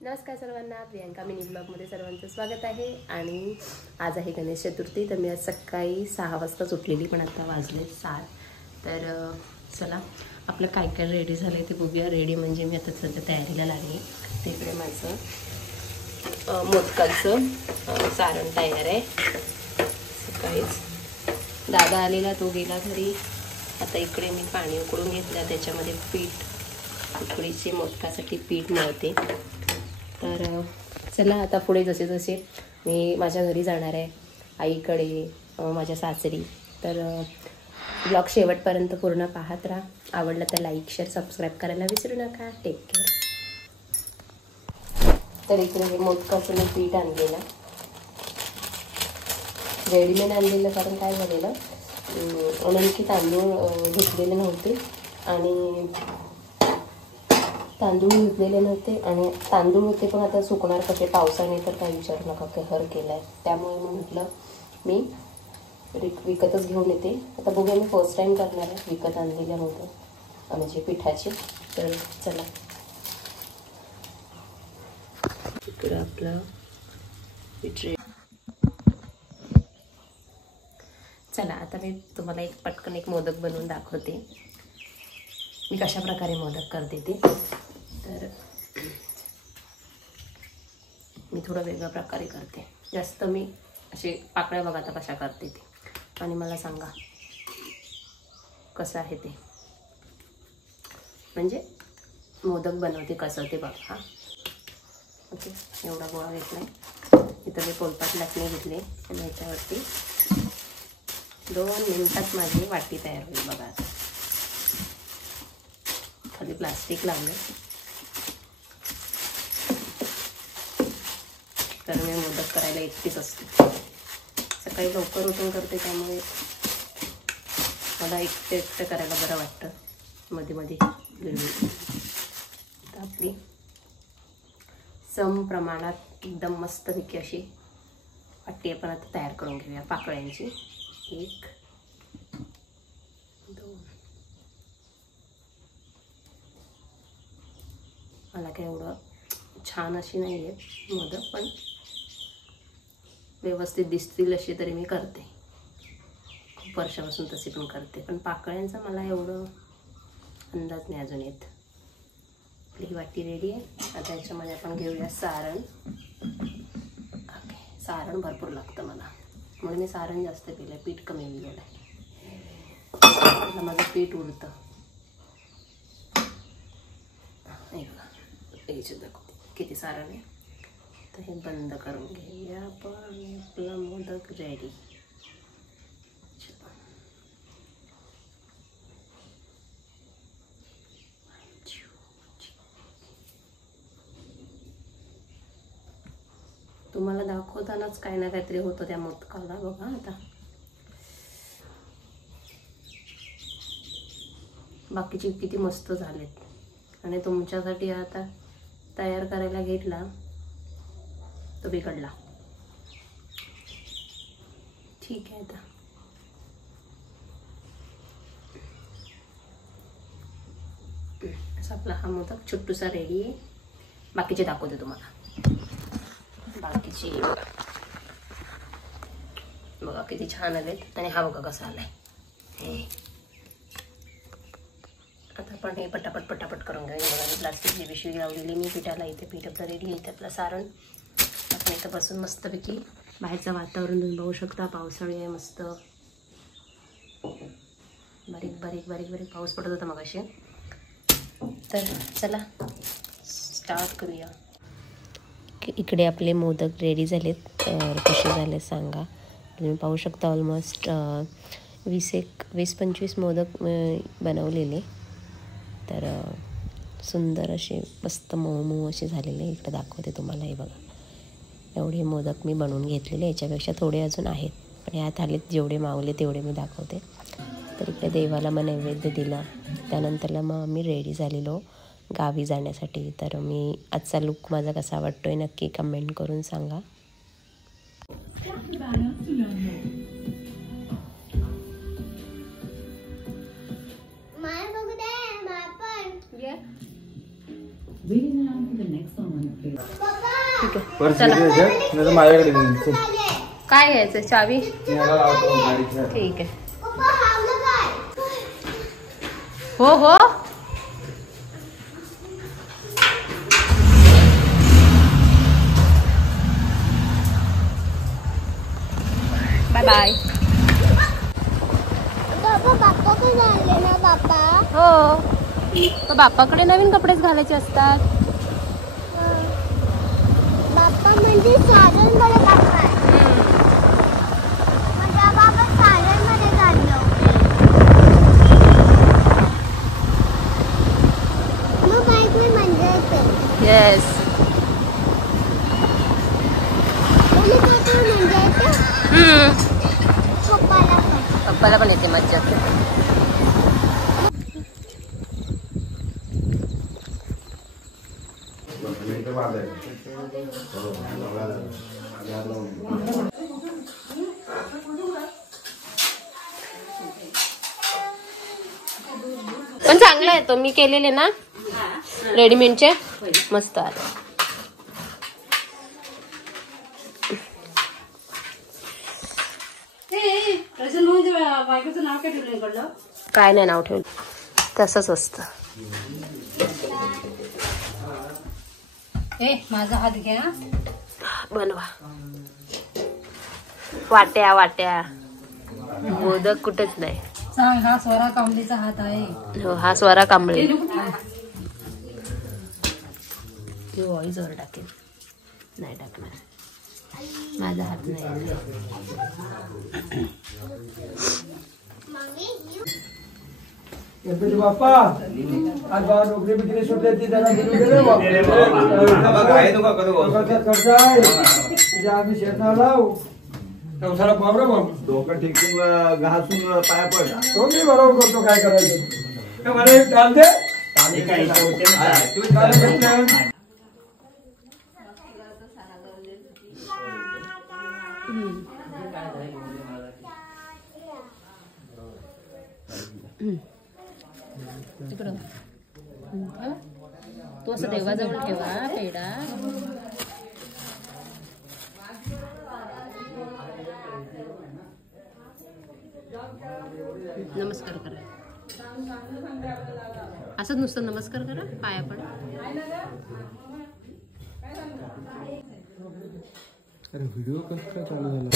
नमस्कार सर्वांना, प्रियांका मिनी ब्लॉगमध्ये सर्वांचं स्वागत आहे. आणि आज आहे गणेश चतुर्थी. तर मी आज सकाळी 6 वाजताच उठलेली, पण आता वाजले 7. तर चला आपलं काय काय रेडी झालं आहे ते बघूया. रेडी म्हणजे मी आता सध्या तयारीला लागली. तिकडे माझं मोदकाचं सारण तयार आहे. सकाळीच दादा आलेला, तो गेला घरी. आता इकडे मी पाणी उकळून घेतलं, त्याच्यामध्ये पीठ उकडीचे मोदकासाठी पीठ मळते. तर चला आता पुढे जसे जसे मी माझ्या घरी जाणार आहे, आईकडे, माझ्या सासरी. तर ब्लॉग शेवटपर्यंत पूर्ण पाहत राहा. आवडलं तर लाईक शेअर सबस्क्राईब करायला विसरू नका. Take care. तर इकडे हे मोदकाचं मी पीठ आणलेलं, रेडीमेड आणलेलं. कारण काय झालेलं, नेमकी तांदूळ धुतलेले नव्हते आणि तांदूळ होते पण आता सुकणार कसे पावसाने, तर काही विचारू नका, कहर केला आहे. त्यामुळे मी म्हटलं मी विकतच घेऊन येते. आता बघूया, मी फर्स्ट टाईम करणार आहे विकत आणलेल्या नव्हतं म्हणजे पिठाचे. तर चला इकडं आपलं पीठ. चला आता मी तुम्हाला पटकन एक मोदक बनवून दाखवते, मी कशा प्रकारे मोदक करते ते. तर मी थोडं वेगळ्या प्रकारे करते. जास्त मी असे पाकळ्या बघा आता कशा करते ते, आणि मला सांगा कसं आहे ते, म्हणजे मोदक बनवते कसं ते बघा. हां ओके, एवढा गोळा घेतला आहे. इथं मी पोलपाट लाटणे घेतले आणि ह्याच्यावरती 2 मिनिटात माझी वाटी तयार होईल बघा. आता खाली प्लास्टिक लावलं. तर मी मोदक करायला एकटीच असते. सकाळी लवकर उठून करते, त्यामुळे मला एकटं करायला बरं वाटतं. मध्ये मध्ये गिळवी. तर आपली सम प्रमाणात एकदम मस्तपैकी अशी वाटी आपण आता तयार करून घेऊया पाकळ्यांची. 1 2. मला काय एवढं छान अशी नाही आहे मोदक, पण व्यवस्थित दिसतील अशी तरी मी करते. खूप वर्षापासून तशी पण करते, पण पाकळ्यांचा मला एवढं अंदाज नाही अजून येत. आपली ही वाटी रेडी आहे. आता याच्यामध्ये आपण घेऊया सारण. ओके, सारण भरपूर लागतं मला, म्हणून मी सारण जास्त केलं आहे, पीठ कमी दिलेलं आहे. माझं पीठ उरतं. दाखवते किती सारण आहे. तर हे बंद करून घेऊया आपण. आपला मोदक रेडी. तुम्हाला दाखवतानाच काही ना काहीतरी होतं त्या मोदकाला बघा. आता बाकीचे किती मस्त झालेत, आणि तुमच्यासाठी आता तयार करायला घेतला तो बिघडला. ठीक आहे, आता असा आपला हा मोदक छोटूसा रेडी आहे. बाकीचे दाखवते तुम्हाला. बाकीचे बघा किती छान आलेत, आणि हा बघा कसा आलाय. आता आपण हे पटापट करून घेऊया. बघा, मी प्लास्टिकची पिशवी लावलेली मी पिठाला. इथे पीठ आपलं रेडी आहे. इथे आपलं सारण. आपण इथं बसून मस्तपैकी, बाहेरचं वातावरण तुम्ही बघू शकता, पावसाळी आहे मस्त. बारीक बारीक बारीक बारीक पाऊस पडत होता मगाशी. तर चला स्टार्ट करूया. इकडे आपले मोदक रेडी झालेत. तर कसे झाले सांगा. तुम्ही पाहू शकता ऑलमोस्ट 20-25 मोदक बनवलेले. तर सुंदर असे मस्त मऊ मऊ असे झालेले. इकडे दाखवते तुम्हाला. हे बघा, एवढे मोदक मी बनवून घेतलेले. याच्यापेक्षा थोडे अजून आहेत, पण ह्या थालीत जेवढे मावले तेवढे मी दाखवते. तर इकडे देवाला मग नैवेद्य दिला. त्यानंतरला मग आम्ही रेडी झालेलो गावी जाण्यासाठी. तर मी आजचा लुक माझा कसा वाटतोय नक्की कमेंट करून सांगा. Waiting around for the next song on the ठीक आहे चला. माझ्याकडे काय घ्यायचं चावी? ठीक आहे. हो हो बाय बाय. हो तर बाप्पाकडे नवीन कपडेच घालायचे असतात. बाप्पा म्हणजे साड्यांमध्ये बाप्पा आहे. म्हणजे बाप्पा साड्यांमध्ये घाललो. मग बाईक मी म्हणजे येते. येस पप्पाला पण येते मज्जा. पण चांगला आहे तो, मी केलेले ना रेडीमेडचे, मस्त आले. काय नाही नाव ठेवलं, तसंच असतं. माझा हात घ्या, बनवा. वाट्या वाट्या मोदक कुठेच नाही. सांग, हा स्वरा कांबळीचा हात आहे. हो हा स्वरा कांबळे. वॉइस वर टाकेल, नाही टाकणार. माझा हात नाही. बाप्पा आज बाबा नोकरी बिकरी सुटले ती जरा आम्ही शेतात लावू संसारा पावरा मग डोकं ठेकून घासून पाया पडला तो मी बरोबर करतो. काय करायचं मला एक डाल दे. तू असं देवाजवळ ठेवा पेढा. नमस्कार करा, असंच नुसतं नमस्कार करा, पाया पडा. अरे व्हिडिओ कसं चालू झाला.